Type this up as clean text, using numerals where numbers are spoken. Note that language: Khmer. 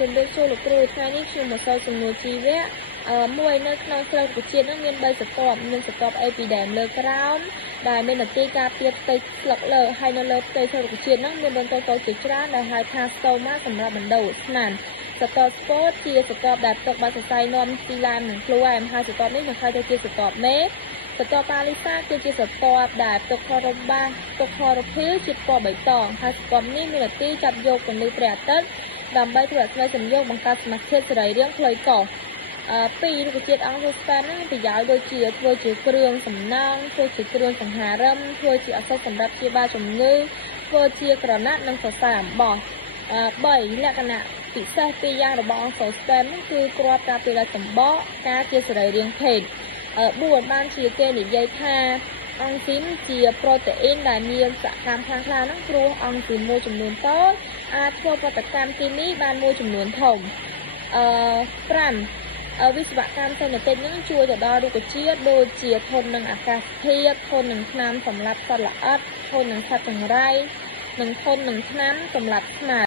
ជំរាបសួរលោកគ្រូថ្ងៃនេះខ្ញុំមកសរសំណួរជីវៈមួយនៅក្នុងស្រុកជាតិនឹងមាន3ស្រទាប់មានស្រទាប់អេពីដែមលើក្រោមដែលមាននទីការពារផ្ទៃស្លឹកលើហើយនៅលើផ្ទៃស្លឹកជាតិនឹងមានបន្តតូចជាច្រើនដែលហៅថាស្តូម៉ាសម្រាប់បណ្ដូលស្នាមស្រទាប់ស្ពតជាស្រទាប់ដែលផ្ទុកបានសរសៃនាំទីឡាននិងភ្លួអែមហើយស្រទាប់នេះនឹងហៅថាជាស្រទាប់មេស្រទាប់ប៉ាលីសាគឺជាស្រទាប់ដែលផ្ទុកខរ៉ូបាផ្ទុកខរ៉ូភីលជាពណ៌បៃតងហើយស្រទាប់នេះមាននទីចាប់យកពន្លឺព្រះអាទិត្យដើម្បីធ្វើឲ្យស្វ័យសំយោគបង្កើតសមាធិសរីរាង្គផ្លូវកោសពីរុក្ខជាតិអង្គស្ប៉ែនហ្នឹងប្រយោជន៍ដូចជាធ្វើជាគ្រឿងសំណង់ធ្វើជាគ្រឿងសង្ហារឹមធ្វើជាឱសថសម្រាប់ព្យាបាលជំងឺធ្វើជាក្រណាត់និងសរសៃអំបោះ3លក្ខណៈពិសេសពីរយ៉ាងរបស់អង្គស្ប៉ែនហ្នឹងគឺគ្រាប់ការពារសម្បកការជាសរីរាង្គភេទ4បានជាគេនិយាយថាអង់ស៊ីមជាប្រូតេអ៊ីនដែលមានសកម្មខ្លាំងក្លាហ្នឹងព្រោះអង់ស៊ីមមួយចំនួនតូចអាចធ្វើប្រតិកម្មគីមីបានមួយចំនួនធំ5វិស្វកម្មសេនេតិកនឹងជួយទៅដល់រុក្ខជាតិដូចជាធន់នឹងអាកាសធាតុធន់នឹងថ្នាំសម្លាប់សត្វល្អិតធន់នឹងសត្វចង្រៃនិងធន់នឹងថ្នាំសម្លាប់ស្មៅ